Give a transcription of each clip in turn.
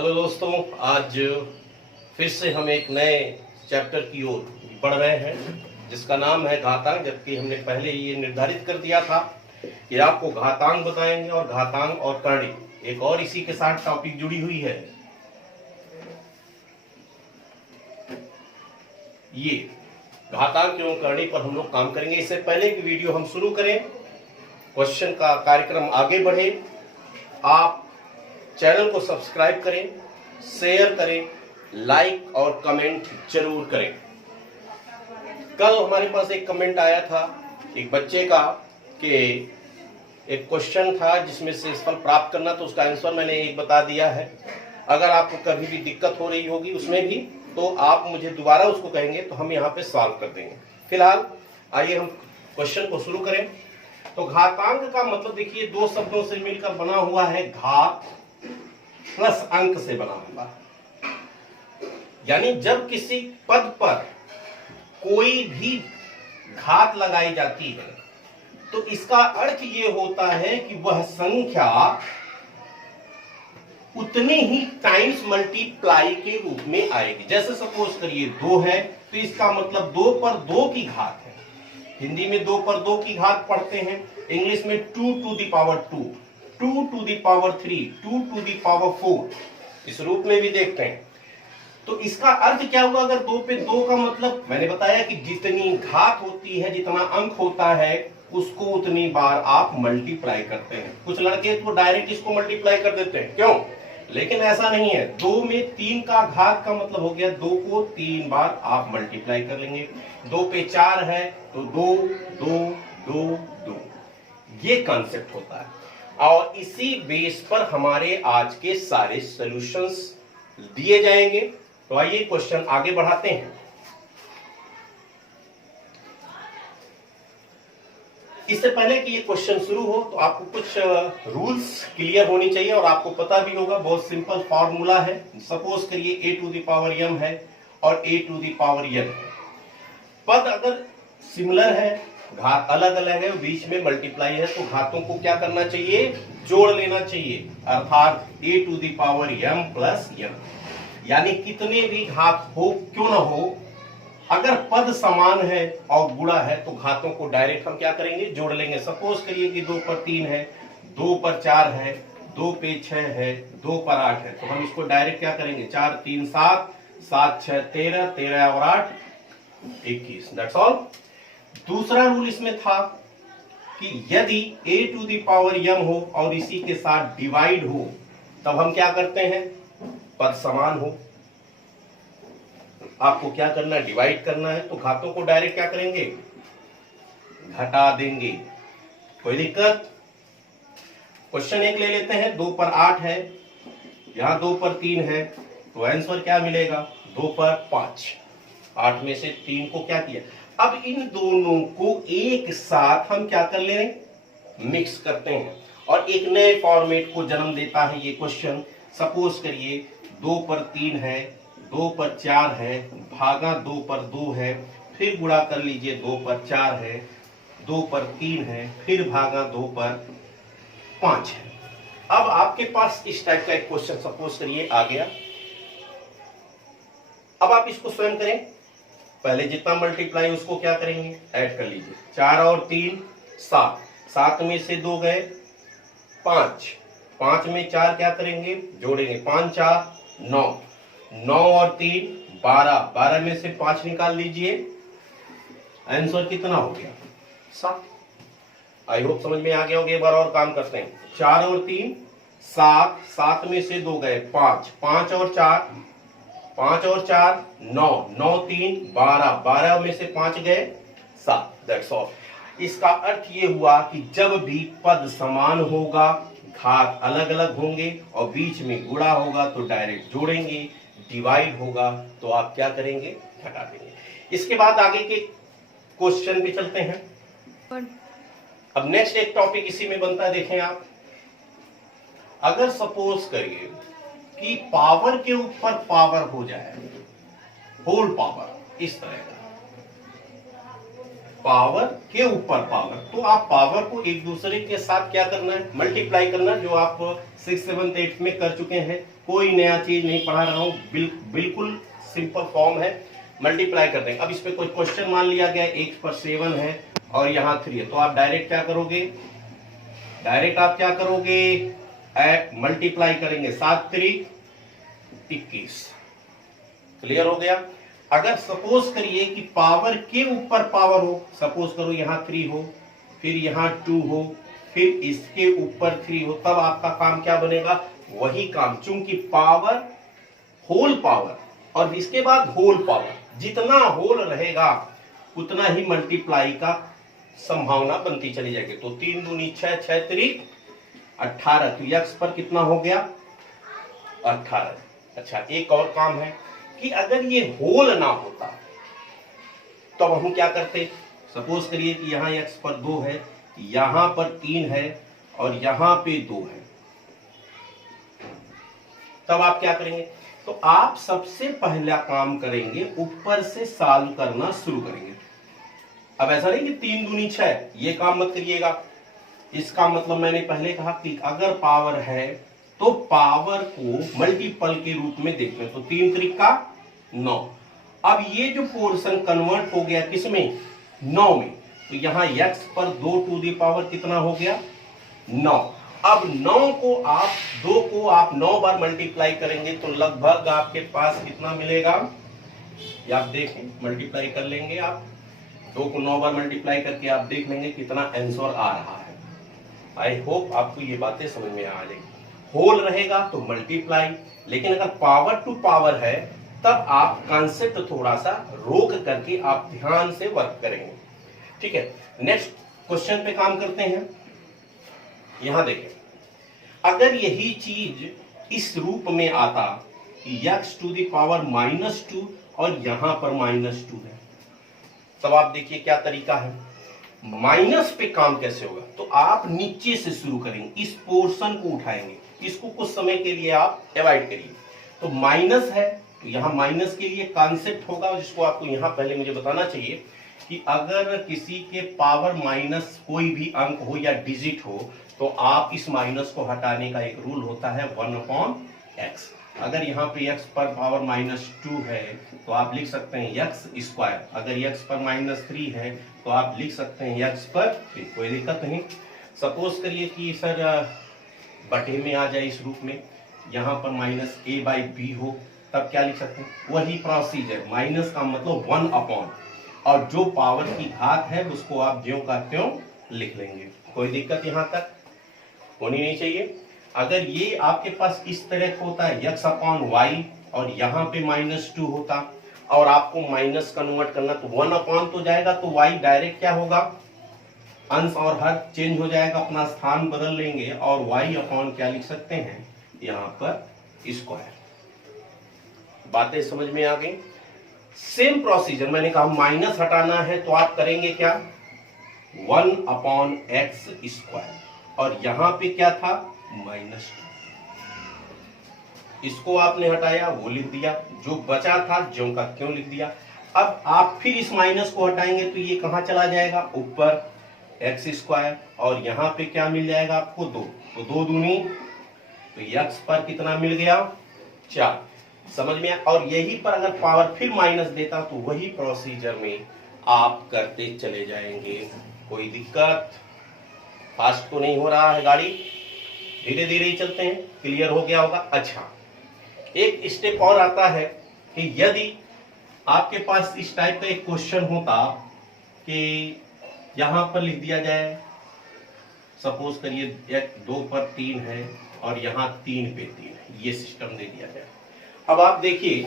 Hello दोस्तों, आज फिर से हम एक नए चैप्टर की ओर बढ़ रहे हैं जिसका नाम है घातांक। जबकि हमने पहले ये निर्धारित कर दिया था कि आपको घातांक बताएंगे और घातांक और करणी, एक और इसी के साथ टॉपिक जुड़ी हुई है। ये घातांक एवं करणी पर हम लोग काम करेंगे। इससे पहले कि वीडियो हम शुरू करें, क्वेश्चन का कार्यक्रम आगे बढ़े, आप चैनल को सब्सक्राइब करें, शेयर करें, लाइक और कमेंट जरूर करें। कल हमारे पास एक कमेंट आया था एक बच्चे का कि एक क्वेश्चन था जिसमें से फल प्राप्त करना, तो उसका आंसर मैंने एक बता दिया है। अगर आपको कभी भी दिक्कत हो रही होगी उसमें भी, तो आप मुझे दोबारा उसको कहेंगे तो हम यहाँ पे सॉल्व कर देंगे। फिलहाल आइए हम क्वेश्चन को शुरू करें। तो घातांक का मतलब देखिए, दो शब्दों से मिलकर बना हुआ है, घात प्लस अंक से बना हुआ है। यानी जब किसी पद पर कोई भी घात लगाई जाती है तो इसका अर्थ ये होता है कि वह संख्या उतने ही टाइम्स मल्टीप्लाई के रूप में आएगी। जैसे सपोज करिए 2 है तो इसका मतलब 2 पर 2 की घात है। हिंदी में 2 पर 2 की घात पढ़ते हैं, इंग्लिश में 2 to the power 2, 2 to the power 3, 2 to the power 4, इस रूप में भी देखते हैं। तो इसका अर्थ क्या हुआ? अगर 2 पे 2 का मतलब मैंने बताया कि जितनी घात होती है, जितना अंक होता है, उसको उतनी बार आप मल्टीप्लाई करते हैं। कुछ लड़के तो डायरेक्ट इसको मल्टीप्लाई कर देते हैं, क्यों? लेकिन ऐसा नहीं है। 2 में 3 का घात का मतलब हो गया 2 को 3 बार आप मल्टीप्लाई कर लेंगे। 2 पे 4 है तो 2 2 2 2, ये कॉन्सेप्ट होता है। और इसी बेस पर हमारे आज के सारे सॉल्यूशंस दिए जाएंगे। तो आइए क्वेश्चन आगे बढ़ाते हैं। इससे पहले कि ये क्वेश्चन शुरू हो तो आपको कुछ रूल्स क्लियर होनी चाहिए और आपको पता भी होगा। बहुत सिंपल फॉर्मूला है। सपोज करिए a to the power m है और a to the power n है। पद अगर सिमिलर है, घात अलग अलग है, बीच में मल्टीप्लाई है, तो घातों को क्या करना चाहिए? जोड़ लेना चाहिए। अर्थात a to the power m plus n, यानी कितने भी घात हो क्यों ना हो, अगर पद समान है और गुणा है तो घातों को डायरेक्ट हम क्या करेंगे? जोड़ लेंगे। सपोज करिए कि 2 पर 3 है, 2 पर 4 है, 2 पे 6 है, 2 पर 8 है, तो हम इसको डायरेक्ट क्या करेंगे? 4 3 7, 7 6 13, 13 और 8 21, दैट्स ऑल। दूसरा रूल इसमें था कि यदि a to the power m हो और इसी के साथ डिवाइड हो, तब हम क्या करते हैं? पद समान हो, आपको क्या करना है? डिवाइड करना है, तो घातों को डायरेक्ट क्या करेंगे? घटा देंगे। कोई दिक्कत? क्वेश्चन 1 ले लेते हैं। 2 पर 8 है, यहां 2 पर 3 है, तो आंसर क्या मिलेगा? 2 पर 5। 8 में से 3 को क्या किया? अब इन दोनों को एक साथ हम क्या कर ले रहे हैं? मिक्स करते हैं और एक नए फॉर्मेट को जन्म देता है ये क्वेश्चन। सपोज करिए 2 पर 3 है, 2 पर 4 है, भागा 2 पर 2 है, फिर गुणा कर लीजिए 2 पर 4 है, 2 पर 3 है, फिर भागा 2 पर 5 है। अब आपके पास इस टाइप का एक क्वेश्चन सपोज करिए आ गया। अब आप इसको स्वयं करें। पहले जितना मल्टीप्लाई उसको क्या करेंगे? ऐड कर लीजिए। 4 और 3 7, 7 में से 2 गए 5, 5 में 4 क्या करेंगे? जोड़ेंगे। 5 4 9, 9 और 3 12, 12 में से 5 निकाल लीजिए। आंसर कितना हो गया? 7। आई होप समझ में आ गया होगा। एक बार और काम करते हैं। 4 और 3 7, 7 में से 2 गए 5, 5 और 4 9, 9 3 12, 12 में से 5 गए 7, दैट्स ऑल। इसका अर्थ ये हुआ कि जब भी पद समान होगा, घात अलग अलग होंगे और बीच में गुणा होगा तो डायरेक्ट जोड़ेंगे, डिवाइड होगा तो आप क्या करेंगे? घटा देंगे। इसके बाद आगे के क्वेश्चन पे चलते हैं। अब नेक्स्ट एक टॉपिक इसी में बनता है। देखें आप, अगर सपोज करिए कि पावर के ऊपर पावर हो जाए, होल पावर, इस तरह का, पावर के ऊपर पावर। तो आप पावर को एक दूसरे के साथ क्या करना है, मल्टीप्लाई करना, जो आप 6th 7th 8th में कर चुके हैं। कोई नया चीज नहीं पढ़ा रहा हूं, बिल्कुल सिंपल फॉर्म है, मल्टीप्लाई कर देंगे। अब इस पे कोई क्वेश्चन मान लिया गया, x पर 7 है और यहाँ 3 है, तो आप डायरेक्ट क्या करोगे, मल्टीप्लाई करेंगे, 7 3 21। क्लियर हो गया। अगर सपोज करिए कि पावर के ऊपर पावर हो, सपोज करो यहाँ 3 हो, फिर यहाँ 2 हो, फिर इसके ऊपर 3 हो, तब आपका काम क्या बनेगा, वही काम। चूंकि पावर, होल पावर और इसके बाद होल पावर, जितना होल रहेगा उतना ही मल्टीप्लाई का संभावना बनती चली जाएगी। तो 3 दूनी 6, 6 3 18। तो x पर कितना हो गया, 18। अच्छा, एक और काम है कि अगर ये होल ना होता तो अब हम क्या करते, सपोज करिए कि यहाँ x पर 2 है, यहां पर 3 है और यहां पे 2 है, तब आप क्या करेंगे, तो आप सबसे पहला काम करेंगे, ऊपर से सॉल्व करना शुरू करेंगे। अब ऐसा नहीं कि 3 दूनी 6, ये काम मत करिएगा। इसका मतलब मैंने पहले कहा कि अगर पावर है तो पावर को मल्टीपल के रूप में देखते हैं। तो 3 3 का 9। अब ये जो पोर्शन कन्वर्ट हो गया किसमें, 9 में, तो यहां x पर 2 टू दी पावर कितना हो गया, 9। अब 9 को आप 2 को आप 9 बार मल्टीप्लाई करेंगे तो लगभग आपके पास कितना मिलेगा, ये आप देखें, मल्टीप्लाई कर लेंगे आप 2 को 9 बार मल्टीप्लाई करके आप देख लेंगे कितना आंसर आ रहा है। आई होप आपको ये बातें समझ में आ जाएगी। होल रहेगा तो मल्टीप्लाई, लेकिन अगर पावर टू पावर है तब आप कॉन्सेप्ट थोड़ा सा रोक करके आप ध्यान से वर्क करेंगे। ठीक है, नेक्स्ट क्वेश्चन पे काम करते हैं। यहां देखें, अगर यही चीज इस रूप में आता कि x टू दी पावर -2 और यहां पर -2 है, तब आप देखिए क्या तरीका है, माइनस पे काम कैसे होगा। तो आप नीचे से शुरू करेंगे, इस पोर्शन को उठाएंगे, इसको कुछ समय के लिए आप अवॉइड करिए। तो माइनस है तो यहां माइनस के लिए कॉन्सेप्ट होगा, जिसको आपको यहां पहले मुझे बताना चाहिए कि अगर किसी के पावर माइनस कोई भी अंक हो या डिजिट हो तो आप इस माइनस को हटाने का एक रूल होता है 1/x। अगर यहाँ पे x पर पावर -2 है तो आप लिख सकते हैं x²। अगर x पर -3 है तो आप लिख सकते हैं x पर 3, कोई दिक्कत नहीं। सपोज करिए कि सर बटे में आ जाए इस रूप में, यहाँ पर -a/b हो, तब क्या लिख सकते हैं, वही प्रोसीजर, माइनस का मतलब 1/, और जो पावर की घात है उसको आप ज्यों का त्यों लिख लेंगे। कोई दिक्कत यहाँ तक होनी नहीं चाहिए। अगर ये आपके पास इस तरह होता है x/y और यहाँ पे -2 होता और आपको माइनस कन्वर्ट करना, तो 1/, तो जाएगा तो y डायरेक्ट क्या होगा, अंश और हर चेंज हो जाएगा, अपना स्थान बदल लेंगे और y/ क्या लिख सकते हैं, यहाँ पर स्क्वायर। बातें समझ में आ गई। सेम प्रोसीजर, मैंने कहा माइनस हटाना है तो आप करेंगे क्या, 1/x², और यहां पे क्या था, -2, इसको आपने हटाया, वो लिख दिया, जो बचा था ज्यों का क्यों लिख दिया। अब आप फिर इस माइनस को हटाएंगे तो ये कहां चला जाएगा, ऊपर x², और यहां पे क्या मिल जाएगा आपको, 2, तो 2 दूनी, तो x पर कितना मिल गया, 4। समझ में आया। और यही पर अगर पावर फिर माइनस देता तो वही प्रोसीजर में आप करते चले जाएंगे। कोई दिक्कत, फास्ट तो नहीं हो रहा है गाड़ी, धीरे धीरे ही चलते हैं, क्लियर हो गया होगा। अच्छा, एक स्टेप और आता है कि यदि आपके पास इस टाइप का एक क्वेश्चन होता कि यहां पर लिख दिया जाए, सपोज करिए 2 पर 3 है और यहां 3 पे 3 है, ये सिस्टम दे दिया जाए। अब आप देखिए,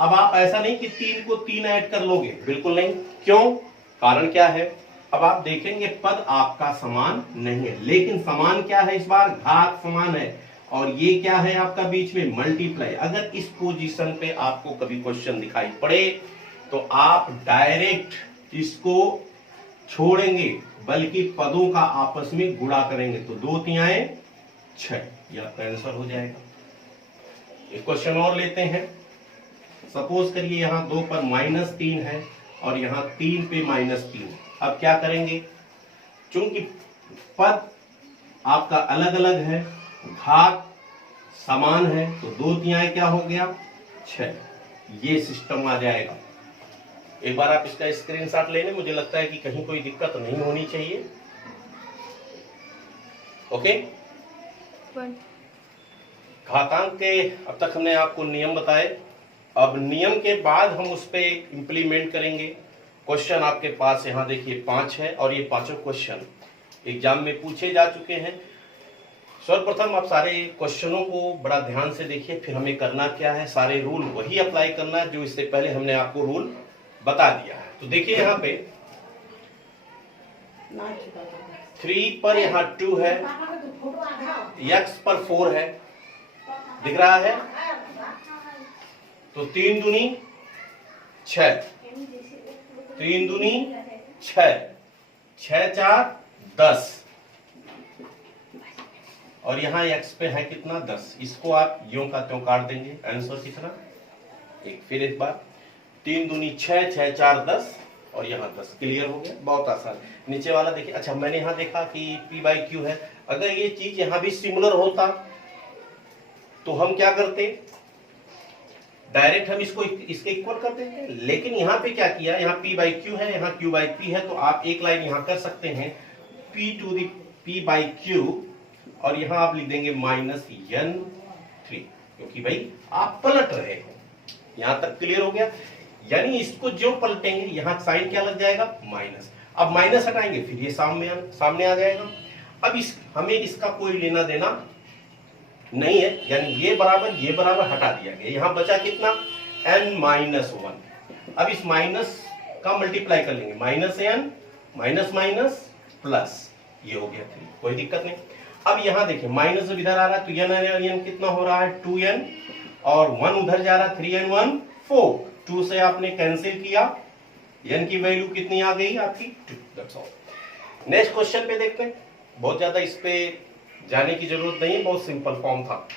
अब आप ऐसा नहीं कि 3 को 3 ऐड कर लोगे, बिल्कुल नहीं। क्यों, कारण क्या है, अब आप देखेंगे पद आपका समान नहीं है, लेकिन समान क्या है, इस बार घात समान है, और ये क्या है आपका बीच में मल्टीप्लाई। अगर इस पोजीशन पे आपको कभी क्वेश्चन दिखाई पड़े तो आप डायरेक्ट इसको छोड़ेंगे, बल्कि पदों का आपस में गुणा करेंगे, तो 2 3 6, यह आपका आंसर हो जाएगा। एक क्वेश्चन और लेते हैं। सपोज करिए यहाँ 2 पर -3 है और यहाँ 3 पे -3। अब क्या करेंगे, चूंकि पद आपका अलग अलग है, घात समान है, तो 2 तिहाई क्या हो गया 6। ये सिस्टम आ जाएगा। एक बार आप इसका स्क्रीनशॉट ले लें, मुझे लगता है कि कहीं कोई दिक्कत नहीं होनी चाहिए। ओके, घातांक के अब तक हमने आपको नियम बताए। अब नियम के बाद हम उस पे इंप्लीमेंट करेंगे। क्वेश्चन आपके पास यहाँ देखिए 5 है और ये पांचों क्वेश्चन एग्जाम में पूछे जा चुके हैं। सर्वप्रथम आप सारे क्वेश्चनों को बड़ा ध्यान से देखिए, फिर हमें करना क्या है, सारे रूल वही अप्लाई करना है जो इससे पहले हमने आपको रूल बता दिया है। तो देखिए यहाँ पे 3 पर यहाँ 2 है, x पर 4 है, दिख रहा है। तो 3 दूनी 6, 3 दूनी 6, 6 4 10, और यहाँ x पे है कितना 10। इसको आप यूं का त्यों काट देंगे, आंसर कितना 1। फिर एक बार 3 दूनी 6, 6 4 10, और यहाँ 10। क्लियर हो गया, बहुत आसान। नीचे वाला देखिए, अच्छा मैंने यहाँ देखा कि p/q है। अगर ये चीज यहाँ भी सिमिलर होता तो हम क्या करते, डायरेक्ट हम इसको इसके इक्वल कर देते, लेकिन यहाँ पे क्या किया, यहाँ p/q है, यहाँ q/p है, तो आप एक लाइन यहाँ कर सकते हैं p/q, और यहाँ आप लिख देंगे -n3, क्योंकि भाई आप पलट रहे हो। यहां तक क्लियर हो गया। यानी इसको जो पलटेंगे यहाँ साइन क्या लग जाएगा माइनस। अब माइनस हटाएंगे फिर ये सामने आ जाएगा। अब हमें इसका कोई लेना देना नहीं है, यानी ये बराबर हटा दिया गया। यहाँ बचा कितना n-1। अब इस माइनस का मल्टीप्लाई कर लेंगे, -n माइनस प्लस, ये हो गया 3, कोई दिक्कत नहीं। अब यहाँ देखिए माइनस इधर आ रहा है तो n कितना हो रहा है 2n, और 1 उधर जा रहा है 3n 1 4, 2 से आपने कैंसिल किया, n की वैल्यू कितनी आ गई आपकी 2। That's all. नेक्स्ट क्वेश्चन पे देखते हैं। बहुत ज्यादा इस पे जाने की जरूरत नहीं है, बहुत सिंपल फॉर्म था।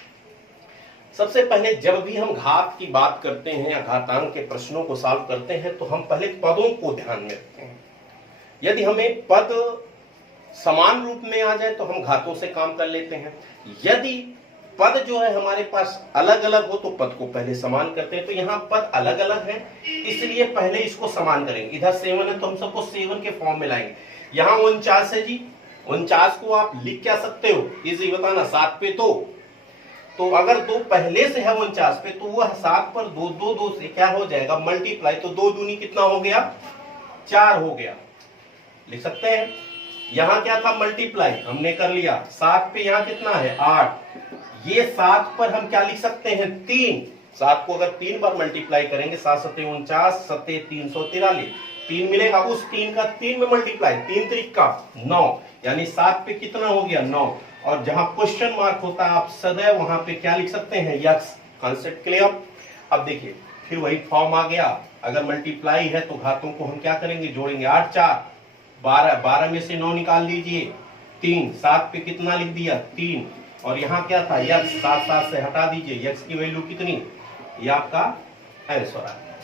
सबसे पहले जब भी हम घात की बात करते हैं या घातांक के प्रश्नों को सॉल्व करते हैं तो हम पहले पदों को ध्यान में रखते हैं। यदि हमें पद समान रूप में आ जाए तो हम घातों से काम कर लेते हैं। यदि पद जो है हमारे पास अलग अलग हो तो पद को पहले समान करते हैं। तो यहाँ पद अलग अलग है, इसलिए पहले इसको समान करेंगे। इधर 7 है तो हम सबको 7 के फॉर्म में लाएंगे। यहाँ 49 है जी, 49 को आप लिख क्या सकते हो, इजी बताना, 7 पे तो अगर 2 पहले से है 49 पे, तो वह 7 पर 2 से क्या हो जाएगा मल्टीप्लाई, तो 2 दूनी कितना हो गया 4 हो गया, लिख सकते हैं। यहाँ क्या था मल्टीप्लाई, हमने कर लिया। 7 पे यहाँ कितना है 8, ये 7 पर हम क्या लिख सकते हैं 3। 7 को अगर 3 बार मल्टीप्लाई करेंगे, 7 7 49, 7 343, 3 मिलेगा, उस 3 का 3 में मल्टीप्लाई, 3 3 का 9, यानी 7 पे कितना हो गया 9। और जहां क्वेश्चन मार्क होता है आप सदैव वहां पे क्या लिख सकते हैं यक्स। Concept clear. अब देखिए फिर वही फॉर्म आ गया। अगर मल्टीप्लाई है तो घातों को हम क्या करेंगे, जोड़ेंगे। 8 4 12, 12 में से 9 निकाल दीजिए, 3, 7 पे कितना लिख दिया 3, और यहाँ क्या था यक्स, 7 7 से हटा दीजिए, यक्स की वैल्यू कितनी, ये आपका आंसर आ गया।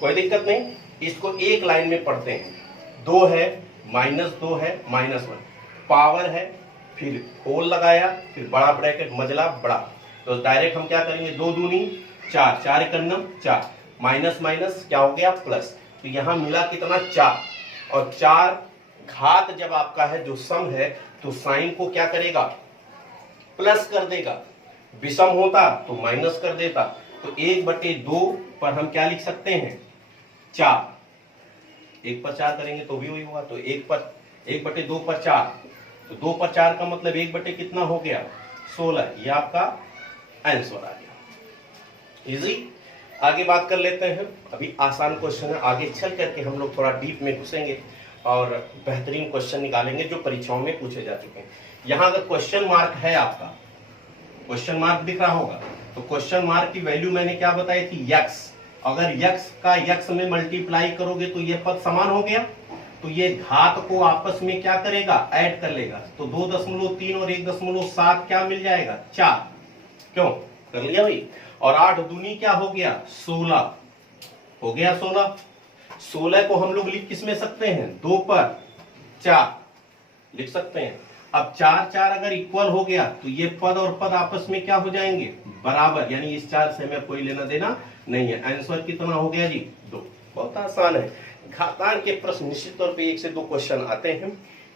कोई दिक्कत नहीं, इसको एक लाइन में पढ़ते हैं। 2 है, -2 है, -1, पावर है, फिर होल लगाया, फिर बड़ा ब्रैकेट मजला बड़ा, तो डायरेक्ट हम क्या करेंगे, 2 दूनी 4, 4 एकन्नम 4, माइनस माइनस क्या हो गया प्लस, तो यहाँ मिला कितना 4, और 4 घात जब आपका है जो सम है तो साइन को क्या करेगा प्लस कर देगा, विषम होता तो माइनस कर देता। तो 1/2 पर हम क्या लिख सकते हैं 4, 1 पर 4 करेंगे तो भी वही होगा, तो 1/2 पर 4, तो 2 पर 4 का मतलब 1 कितना हो गया 16, ये आपका आंसर आ गया। इजी। आगे बात कर लेते हैं। अभी आसान क्वेश्चन है, आगे चल करके हम लोग थोड़ा डीप में घुसेंगे और बेहतरीन क्वेश्चन निकालेंगे जो परीक्षाओं में पूछे जा चुके हैं। यहाँ अगर क्वेश्चन मार्क है, आपका क्वेश्चन मार्क दिख रहा होगा, तो क्वेश्चन मार्क की वैल्यू मैंने क्या बताई थी यक्स। अगर यक्स का यक्स में मल्टीप्लाई करोगे तो ये पद समान हो गया, तो ये घात को आपस में क्या करेगा ऐड कर लेगा, तो 2.3 और 1.7 क्या मिल जाएगा 4, क्यों कर लिया भाई। और 8 दूनी क्या हो गया 16, हो गया 16। 16 को हम लोग लिख किस में सकते हैं, 2 पर 4 लिख सकते हैं। अब 4 4 अगर इक्वल हो गया तो ये पद और पद आपस में क्या हो जाएंगे, बराबर, यानी इस 4 से हमें कोई लेना देना नहीं है। आंसर कितना हो गया जी, 2। बहुत आसान है। घातांक के प्रश्न निश्चित तौर पे 1 से 2 क्वेश्चन आते हैं,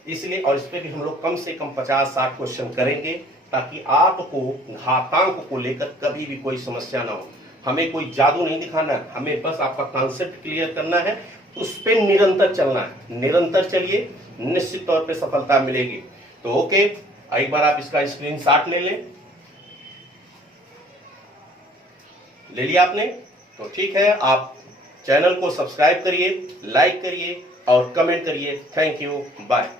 इसलिए और इस पे भी हम लोग कम से कम 50-60 क्वेश्चन करेंगे, ताकि आपको घातांक को लेकर कभी भी कोई समस्या ना हो। हमें कोई जादू नहीं दिखाना है, हमें बस आपका कॉन्सेप्ट क्लियर करना है, उस पे निरंतर चलना है। निरंतर चलिए, निश्चित तौर पे सफलता मिलेगी। तो ओके, एक बार आप इसका स्क्रीनशॉट ले लें। ले लिया आपने? तो ठीक है, आप चैनल को सब्सक्राइब करिए, लाइक करिए और कमेंट करिए। Thank you, bye.